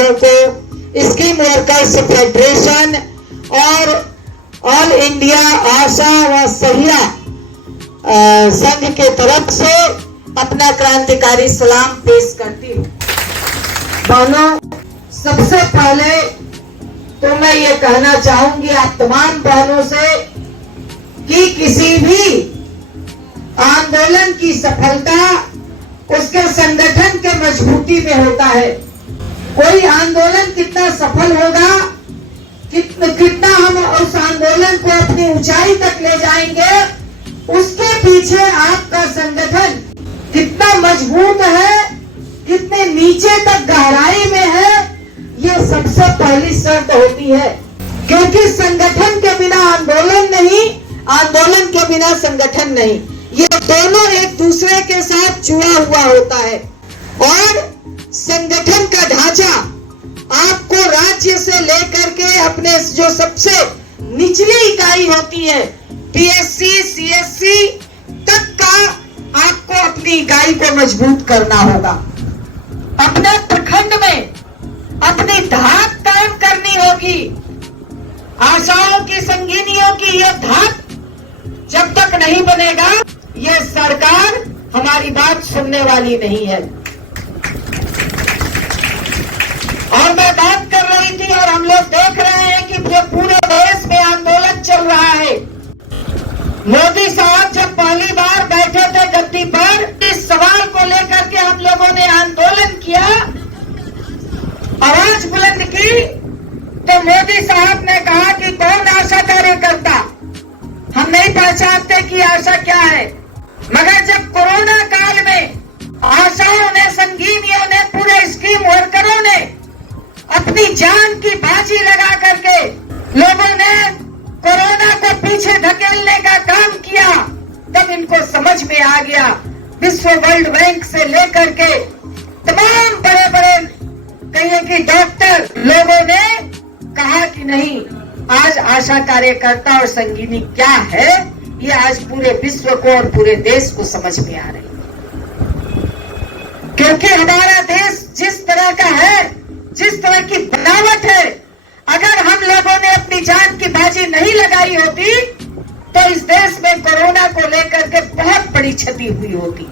लोगों को scheme workers federation और ऑल इंडिया आशा व सहिया संघ के तरफ से अपना क्रांतिकारी सलाम पेश करती हूँ। बहनों, सबसे पहले तो मैं ये कहना चाहूंगी आप तमाम बहनों से कि किसी भी आंदोलन की सफलता उसके संगठन के मजबूती में होता है। कोई आंदोलन कितना सफल होगा, कितना हम उस आंदोलन को अपनी ऊंचाई तक ले जाएंगे, उसके पीछे आपका संगठन कितना मजबूत है, कितने नीचे तक गहराई में है, ये सबसे पहली शर्त होती है। क्योंकि संगठन के बिना आंदोलन नहीं, आंदोलन के बिना संगठन नहीं, ये दोनों एक दूसरे के साथ जुड़ा हुआ होता है। और संगठन का ढांचा आपको राज्य से लेकर के अपने जो सबसे निचली इकाई होती है पीएससी सीएससी तक का आपको अपनी इकाई को मजबूत करना होगा। अपने प्रखंड में अपनी धाक कायम करनी होगी। आशाओं की संगीनियों की यह धाक जब तक नहीं बनेगा, ये सरकार हमारी बात सुनने वाली नहीं है। और मैं बात कर रही थी और हम लोग देख रहे हैं कि पूरे देश में आंदोलन चल रहा है। मोदी साहब जब पहली बार बैठे थे गद्दी पर, इस सवाल को लेकर के हम लोगों ने आंदोलन किया, आवाज बुलंद की, तो मोदी साहब ने कहा कि कौन आशा कार्यकर्ता, हम नहीं पहचानते कि आशा क्या है। मगर जब कोरोना काल में आशाओं ने, संगीनियों ने, पूरे स्कीम वर्करों ने अपनी जान की बाजी लगा करके लोगों ने कोरोना को पीछे धकेलने का काम किया, तब इनको समझ में आ गया। विश्व वर्ल्ड बैंक से लेकर के तमाम बड़े बड़े कहिए कि डॉक्टर लोगों ने कहा कि नहीं, आज आशा कार्यकर्ता और संगीनी क्या है, ये आज पूरे विश्व को और पूरे देश को समझ में आ रही है। क्योंकि हमारा देश जिस तरह का है, जिस तरह की बनावट है, अगर हम लोगों ने अपनी जान की बाजी नहीं लगाई होती तो इस देश में कोरोना को लेकर के बहुत बड़ी क्षति हुई होती।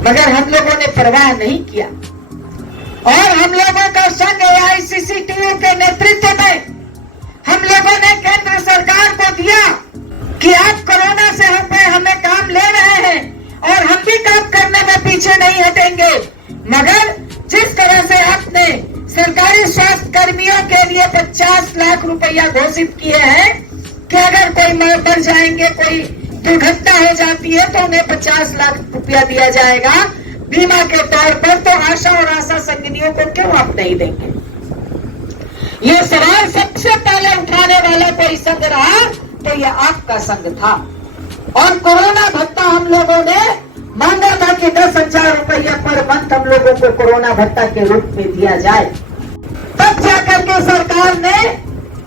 मगर हम लोगों ने परवाह नहीं किया और हम लोगों का संघ AICCTU के नेतृत्व में हम लोगों ने केंद्र सरकार को दिया कि आप कोरोना से हमें काम ले रहे हैं और हम भी काम करने में पीछे नहीं हटेंगे। मगर जिस तरह से आपने सरकारी स्वास्थ्य कर्मियों के लिए 50 लाख रुपया घोषित किए हैं कि अगर कोई मर जाएंगे, कोई दुर्घटना हो जाती है तो उन्हें 50 लाख रुपया दिया जाएगा बीमा के तौर पर, तो आशा और आशा संगिनियों को क्यों आप नहीं देंगे? ये सवाल सबसे पहले उठाने वाला कोई संघ रहा तो ये आपका संघ था। और कोरोना भत्ता हम लोगों ने मांगा था कि 10,000 रुपया पर मंथ हम लोगों को कोरोना भत्ता के रूप में दिया जाए। तब जाकर के सरकार ने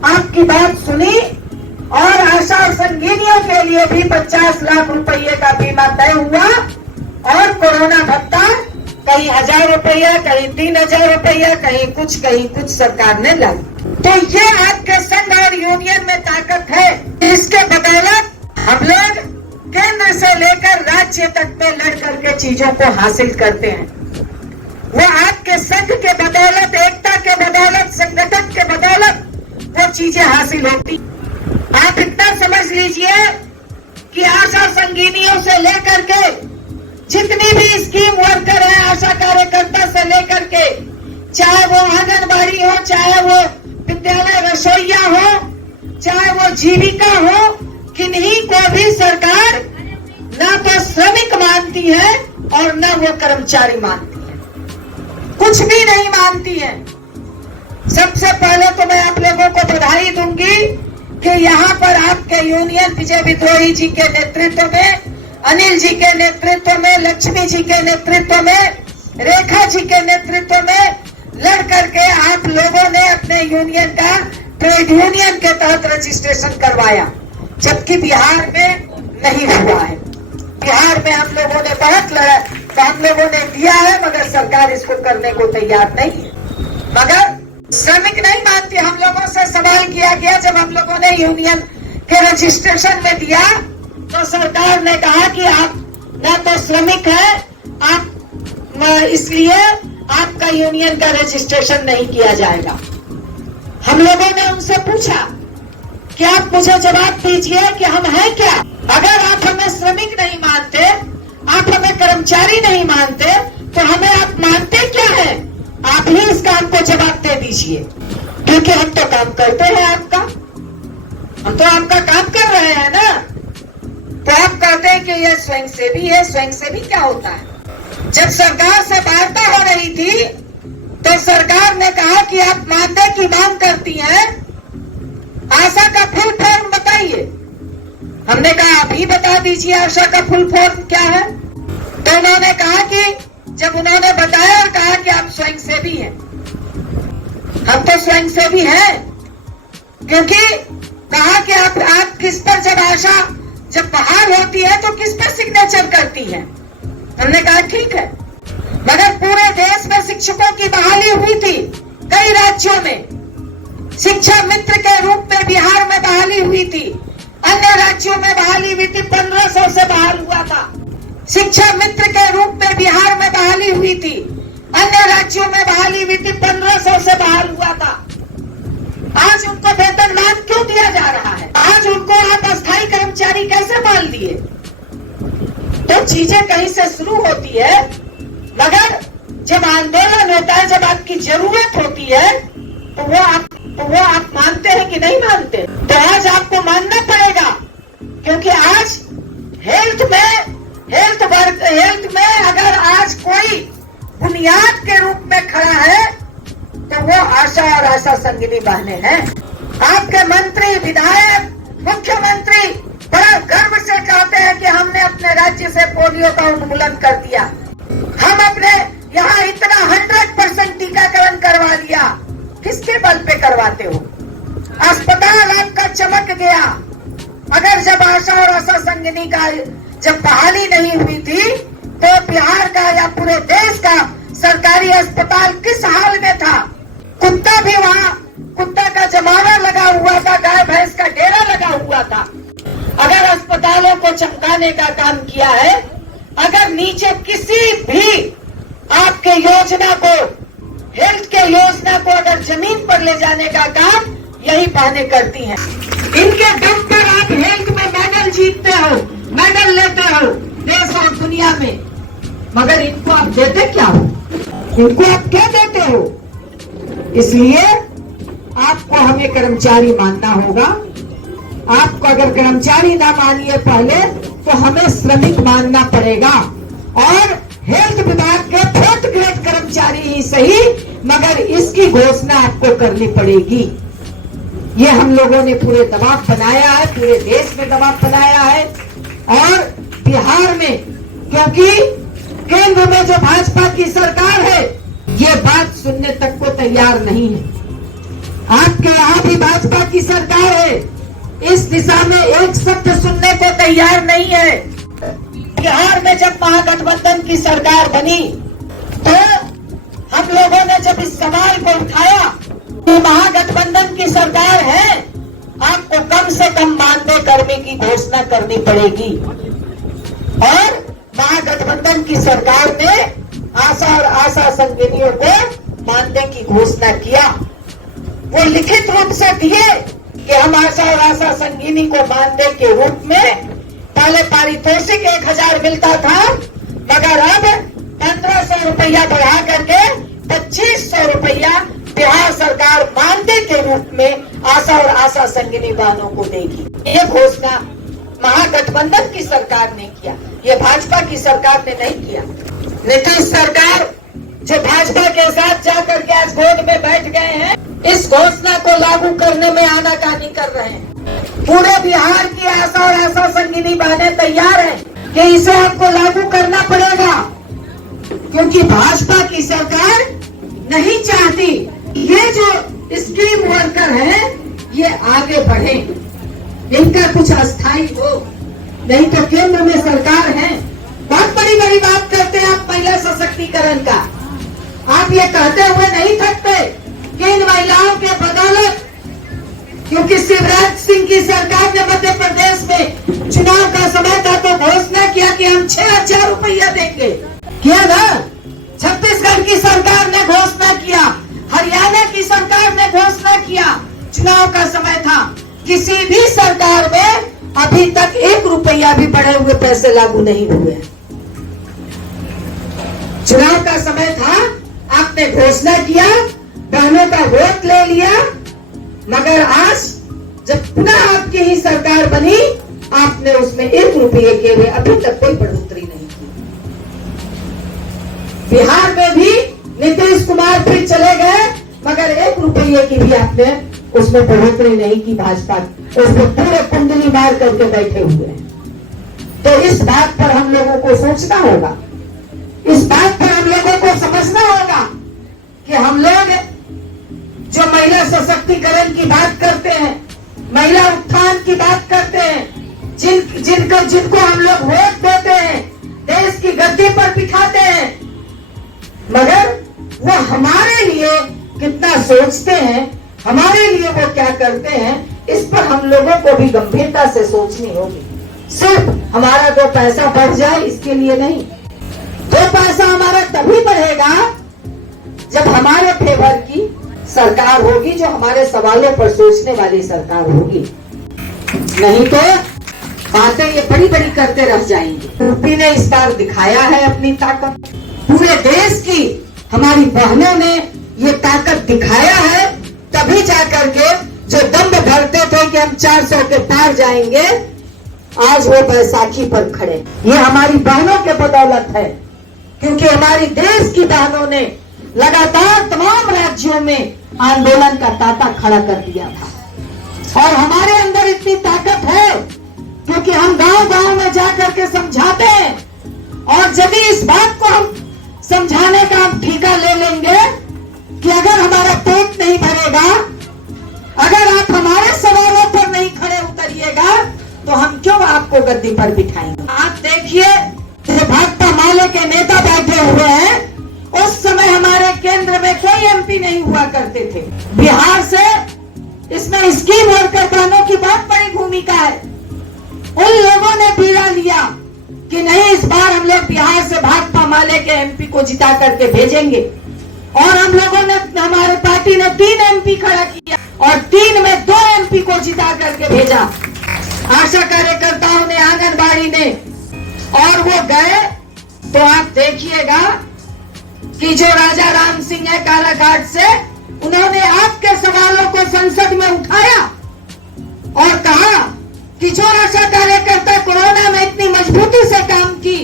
आपकी बात सुनी और आशा और संगीनियों के लिए भी 50 लाख रुपये का बीमा तय हुआ और कोरोना भत्ता कहीं 1,000 रुपया, कहीं 3,000 रुपया, कहीं कुछ सरकार ने लगा। तो ये आपके संघ और यूनियन में ताकत है। इसके बदौलत हम लोग केंद्र से लेकर राज्य तक में लड़ करके चीजों को हासिल करते हैं। वो आपके संघ के बदौलत, एकता के बदौलत, संगठन के बदौलत वो चीजें हासिल होती। आप इतना समझ लीजिए कि आशा संगीनियों से लेकर के जितनी भी स्कीम वर्कर है, आशा कार्यकर्ता से लेकर के, चाहे वो आंगनबाड़ी हो, चाहे वो विद्यालय रसोईया हो, चाहे वो जीविका हो, किन्हीं को भी सरकार ना तो श्रमिक मानती है और ना वो कर्मचारी मानती है, कुछ भी नहीं मानती है। सबसे पहले तो मैं आप लोगों को बधाई दूंगी कि यहाँ पर आपके यूनियन विजय विद्रोही जी के नेतृत्व में, अनिल जी के नेतृत्व में, लक्ष्मी जी के नेतृत्व में, रेखा जी के नेतृत्व में लड़ करके आप लोगों ने अपने यूनियन का ट्रेड यूनियन के तहत रजिस्ट्रेशन करवाया, जबकि बिहार में नहीं हुआ है। बिहार में हम लोगों ने बहुत लड़ा, तो हम लोगों ने दिया है, मगर सरकार इसको करने को तैयार नहीं है। मगर श्रमिक नहीं मानती। हम लोगों से सवाल किया गया, जब हम लोगों ने यूनियन के रजिस्ट्रेशन में दिया तो सरकार ने कहा कि आप ना तो श्रमिक है, आप इसलिए आपका यूनियन का रजिस्ट्रेशन नहीं किया जाएगा। हम लोगों ने उनसे पूछा कि आप मुझे जवाब दीजिए कि हम हैं क्या। अगर आप हमें श्रमिक नहीं मानते, आप हमें कर्मचारी नहीं मानते, तो हमें आप मानते क्या है? आप ही इसका हमको जवाब दे दीजिए, क्योंकि हम तो काम करते हैं आपका, हम तो आपका काम कर रहे हैं ना। तो आप कहते हैं कि ये स्वयंसेवी है। स्वयंसेवी क्या होता है? जब सरकार से वार्ता हो रही थी तो सरकार ने कहा कि आप मानदेय की मांग करती हैं, आशा का फुल फॉर्म बताइए। हमने कहा आप ही बता दीजिए आशा का फुल फॉर्म क्या है। तो उन्होंने कहा कि जब उन्होंने बताया और कहा कि आप स्वयंसेवी हैं, हम तो स्वयंसेवी हैं, क्योंकि कहा कि आप किस पर जब आशा जब बहाल होती है तो किस पर सिग्नेचर करती है। हमने कहा ठीक है, मगर पूरे देश में शिक्षकों की बहाली हुई थी, कई राज्यों में। शिक्षा मित्र के रूप में बिहार में बहाली हुई थी, अन्य राज्यों में बहाली हुई थी, 1500 से बहाल हुआ था। शिक्षा मित्र के रूप में बिहार में बहाली हुई थी, अन्य राज्यों में बहाली हुई थी, 1500 से बहाल हुआ था। आज उनको वेतनमान क्यों दिया जा रहा है? आज उनको आप अस्थायी कर्मचारी कैसे मान लिए? तो चीजें कहीं से शुरू होती है, मगर जब आंदोलन होता है, जब आपकी जरूरत होती है, तो वो आप मानते हैं कि नहीं मानते? तो आज आपको मानना पड़ेगा, क्योंकि आज हेल्थ में अगर आज कोई बुनियाद के रूप में खड़ा है तो वो आशा और आशा संगिनी बहनें हैं। आपके मंत्री, विधायक, मुख्यमंत्री बड़ा गर्व से कहते हैं कि हमने अपने राज्य से पोलियो का उन्मूलन कर दिया, हम अपने यहाँ इतना 100% टीकाकरण करवा लिया। किसके बल पे करवाते हो? अस्पताल आपका चमक गया। अगर जब आशा और आशा संगिनी का जब बहाली नहीं हुई थी तो बिहार का या पूरे देश का सरकारी अस्पताल किस हाल में था? कुत्ता भी वहाँ, कुत्ता का जमाना लगा हुआ था, गाय भैंस का डेरा लगा हुआ था। अगर अस्पतालों को चमकाने का काम किया है, अगर नीचे किसी भी आपके योजना को, हेल्थ के योजना को अगर जमीन पर ले जाने का काम यही बहनें करती हैं। इनके दम पर आप हेल्थ में मेडल जीतते हो, मेडल लेते हो देश और दुनिया में, मगर इनको आप देते क्या हो? इनको आप क्या देते हो? इसलिए आपको हमें कर्मचारी मानना होगा। आपको अगर कर्मचारी ना मानिए पहले, तो हमें श्रमिक मानना पड़ेगा। और हेल्थ विभाग के 4th ग्रेड कर्मचारी ही सही, मगर इसकी घोषणा आपको करनी पड़ेगी। ये हम लोगों ने पूरे दबाव बनाया है, पूरे देश में दबाव बनाया है, और बिहार में, क्योंकि केंद्र में जो भाजपा की सरकार है ये बात सुनने तक को तैयार नहीं है। आपके यहाँ भी भाजपा की सरकार है, इस दिशा में एक शब्द सुनने को तैयार नहीं है। बिहार में जब महागठबंधन की सरकार बनी तो हम लोगों ने जब इस सवाल को उठाया कि महागठबंधन की सरकार है, आपको कम से कम मानदेय कर्मी की घोषणा करनी पड़ेगी। और महागठबंधन की सरकार ने आशा और आशा संगिनियों को मानदेय की घोषणा किया। वो लिखित रूप से दिए कि हम आशा और आशा संगिनी को मानदेय के रूप में, पहले पारितोषिक 1000 मिलता था, मगर अब 1500 रुपया बढ़ा करके 2500 रुपया बिहार सरकार मानदेय के रूप में आशा और आशा संगिनी बहनों को देगी। ये घोषणा महागठबंधन की सरकार ने किया, ये भाजपा की सरकार ने नहीं किया। नीतीश सरकार जो भाजपा के साथ जाकर के आज गोद में बैठ गए हैं, इस घोषणा को लागू करने में आनाकानी कर रहे हैं। पूरे बिहार की आशा और आशा संगिनी बहनें तैयार हैं कि इसे आपको लागू करना पड़ेगा, क्योंकि भाजपा की सरकार नहीं चाहती ये जो स्कीम वर्कर है ये आगे बढ़े, इनका कुछ अस्थायी हो, नहीं तो केंद्र में सरकार है। बहुत बड़ी बड़ी बात करते हैं आप महिला सशक्तिकरण का, आप ये कहते हुए नहीं थकते क्योंकि शिवराज सिंह की सरकार ने मध्य प्रदेश में चुनाव का समय था तो घोषणा किया कि हम 6,000 रुपया देंगे, किया ना। छत्तीसगढ़ की सरकार ने घोषणा किया, हरियाणा की सरकार ने घोषणा किया, चुनाव का समय था। किसी भी सरकार में अभी तक 1 रुपया भी बढ़े हुए पैसे लागू नहीं हुए। चुनाव का समय था, आपने घोषणा किया, बहनों का वोट ले लिया, मगर आज जब पुनः आपकी ही सरकार बनी, आपने उसमें 1 रुपये के लिए अभी तक कोई बढ़ोतरी नहीं की। बिहार में भी नीतीश कुमार फिर चले गए, मगर 1 रुपये की भी आपने उसमें बढ़ोतरी नहीं की। भाजपा उसमें पूरे कुंडली मार करके बैठे हुए हैं। तो इस बात पर हम लोगों को सोचना होगा, इस बात पर हम लोगों को समझना होगा कि हम लोग जो महिला सशक्तिकरण की बात करते हैं, महिला उत्थान की बात करते हैं, जिनको हम लोग वोट देते हैं, देश की गद्दी पर बिठाते हैं, मगर वो हमारे लिए कितना सोचते हैं, हमारे लिए वो क्या करते हैं, इस पर हम लोगों को भी गंभीरता से सोचनी होगी। सिर्फ हमारा 2 पैसा बढ़ जाए इसके लिए नहीं। 2 पैसा हमारा तभी बढ़ेगा जब हमारे फेवर की सरकार होगी, जो हमारे सवालों पर सोचने वाली सरकार होगी। नहीं तो बातें ये बड़ी बड़ी करते रह जाएंगे। यूपी ने इस बार दिखाया है अपनी ताकत, पूरे देश की हमारी बहनों ने ये ताकत दिखाया है, तभी जाकर के जो दम्भ भरते थे कि हम 400 के पार जाएंगे, आज वो बैसाखी पर खड़े। ये हमारी बहनों के बदौलत है, क्योंकि हमारी देश की बहनों ने लगातार तमाम राज्यों में आंदोलन का तांता खड़ा कर दिया था। और हमारे अंदर इतनी ताकत है क्योंकि हम गांव-गांव में जाकर के समझाते हैं, और यदि इस बात को हम समझाने का हम ठेका ले लेंगे कि अगर हमारा पेट नहीं भरेगा, अगर आप हमारे सवालों पर नहीं खड़े उतरिएगा, तो हम क्यों आपको गद्दी पर बिठाएंगे। आप देखिए, जो भाकपा माले के नेता बैठे हुए हैं, उस समय हमारे केंद्र में कोई एमपी नहीं हुआ करते थे। बिहार से इसमें स्कीम वर्कर बहनों की बहुत बड़ी भूमिका है। उन लोगों ने बीड़ा लिया कि नहीं, इस बार हम लोग बिहार से भाकपा माले के एमपी को जिता करके भेजेंगे, और हम लोगों ने, हमारे पार्टी ने 3 एमपी खड़ा किया और 3 में 2 एमपी को जिता करके भेजा। आशा कार्यकर्ताओं ने, आंगनबाड़ी ने, और वो गए तो आप देखिएगा कि जो राजा राम सिंह है कालाघाट से, उन्होंने आपके सवालों को संसद में उठाया और कहा कि जो आशा कार्यकर्ता कोरोना में इतनी मजबूती से काम की,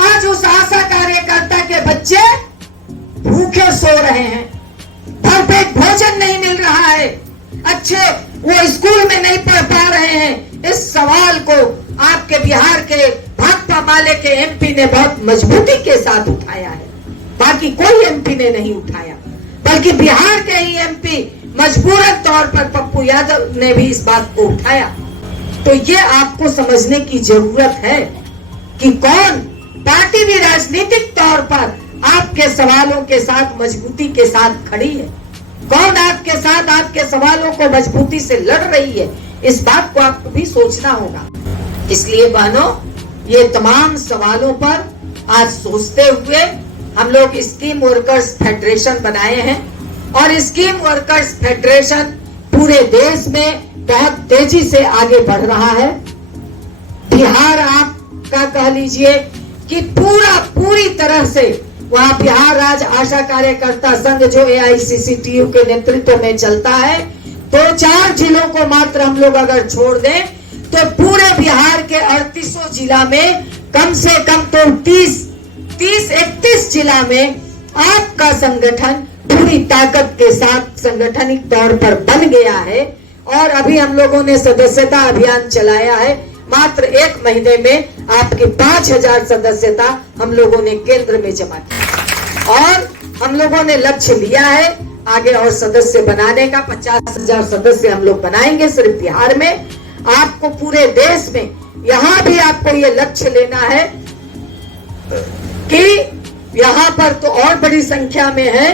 आज उस आशा कार्यकर्ता के बच्चे भूखे सो रहे हैं, भरपेट भोजन नहीं मिल रहा है, अच्छे वो स्कूल में नहीं पढ़ पा रहे हैं। इस सवाल को आपके बिहार के भाकपा माले के एमपी ने बहुत मजबूती के साथ उठाया है, बाकी कोई एमपी ने नहीं उठाया, बल्कि बिहार के ही एमपी मजबूरन तौर पर पप्पू यादव ने भी इस बात को उठाया। तो ये आपको समझने की जरूरत है कि कौन पार्टी भी राजनीतिक तौर पर आपके सवालों के साथ मजबूती के साथ खड़ी है, कौन आपके साथ आपके सवालों को मजबूती से लड़ रही है, इस बात को आपको भी सोचना होगा। इसलिए बहनों, ये तमाम सवालों पर आज सोचते हुए हम लोग स्कीम वर्कर्स फेडरेशन बनाए हैं, और स्कीम वर्कर्स फेडरेशन पूरे देश में बहुत तेजी से आगे बढ़ रहा है। बिहार आपका कह लीजिए कि पूरी तरह से वहाँ बिहार राज्य आशा कार्यकर्ता संघ जो AICCTU के नेतृत्व में चलता है, 2-4 जिलों को मात्र हम लोग अगर छोड़ दें तो पूरे बिहार के 3800 जिला में कम से कम तो 30-31 जिला में आपका संगठन पूरी ताकत के साथ संगठनिक तौर पर बन गया है। और अभी हम लोगों ने सदस्यता अभियान चलाया है, मात्र 1 महीने में आपकी 5000 सदस्यता हम लोगों ने केंद्र में जमा की, और हम लोगों ने लक्ष्य लिया है आगे और सदस्य बनाने का। 50,000 सदस्य हम लोग बनाएंगे सिर्फ बिहार में। आपको पूरे देश में यहाँ भी आपको ये लक्ष्य लेना है कि यहाँ पर तो और बड़ी संख्या में है,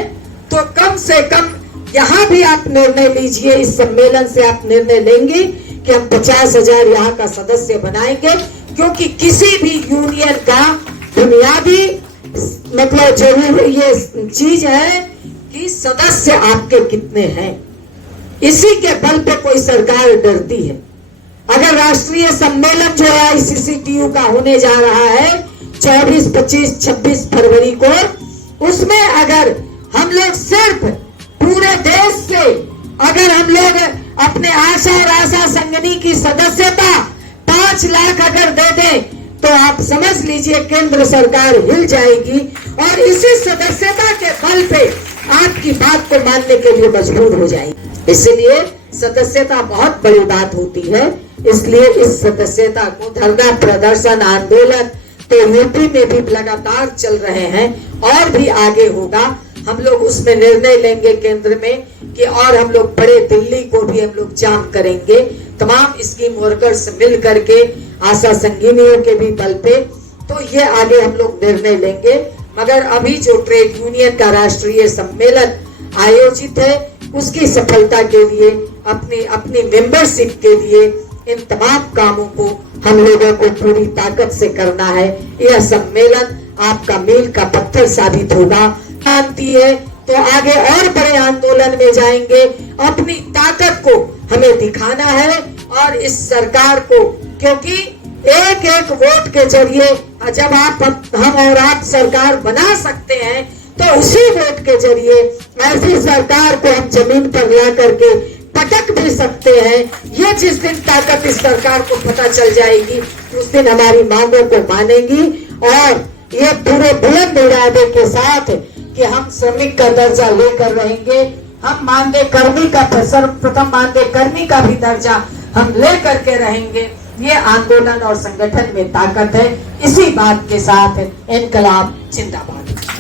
तो कम से कम यहाँ भी आप निर्णय लीजिए, इस सम्मेलन से आप निर्णय लेंगे कि हम 50,000 यहाँ का सदस्य बनाएंगे, क्योंकि किसी भी यूनियन का बुनियादी मतलब जरूर ये चीज है कि सदस्य आपके कितने हैं। इसी के बल पे कोई सरकार डरती है। अगर राष्ट्रीय सम्मेलन जो है ICCTU का होने जा रहा है 24, 25, 26 फरवरी को, उसमें अगर हम लोग सिर्फ पूरे देश से अगर हम लोग अपने आशा और आशा संगनी की सदस्यता 5 लाख अगर दे दें तो आप समझ लीजिए केंद्र सरकार हिल जाएगी और इसी सदस्यता के बल पे आपकी बात को मानने के लिए मजबूर हो जाएगी। इसलिए सदस्यता बहुत बड़ी बात होती है। इसलिए इस सदस्यता को धरना प्रदर्शन आंदोलन तो यूपी में भी लगातार चल रहे हैं और भी आगे होगा। हम लोग उसमें निर्णय लेंगे केंद्र में कि और हम लोग बड़े दिल्ली को भी हम लोग जाम करेंगे, तमाम स्कीम वर्कर्स मिल करके आशा संगिनियों के भी बल पे, तो ये आगे हम लोग निर्णय लेंगे। मगर अभी जो ट्रेड यूनियन का राष्ट्रीय सम्मेलन आयोजित है उसकी सफलता के लिए अपनी मेंबरशिप के लिए इन तमाम कामों को हम लोगों को पूरी ताकत से करना है। यह सम्मेलन आपका मील का पत्थर साबित होगा। शांति है तो आगे और बड़े आंदोलन में जाएंगे। अपनी ताकत को हमें दिखाना है और इस सरकार को, क्योंकि एक एक वोट के जरिए जब हम और आप सरकार बना सकते हैं तो उसी वोट के जरिए ऐसी सरकार को हम जमीन पर ला करके पटक भी सकते हैं। ये जिस दिन ताकत इस सरकार को पता चल जाएगी उस दिन हमारी मांगों को मानेंगी और ये पूरे बुलंद इरादे के साथ कि हम श्रमिक का दर्जा लेकर रहेंगे, हम मानदेय कर्मी का सर्वप्रथम मानदेय कर्मी का भी दर्जा हम ले करके रहेंगे। ये आंदोलन और संगठन में ताकत है। इसी बात के साथ इनकलाब जिंदाबाद।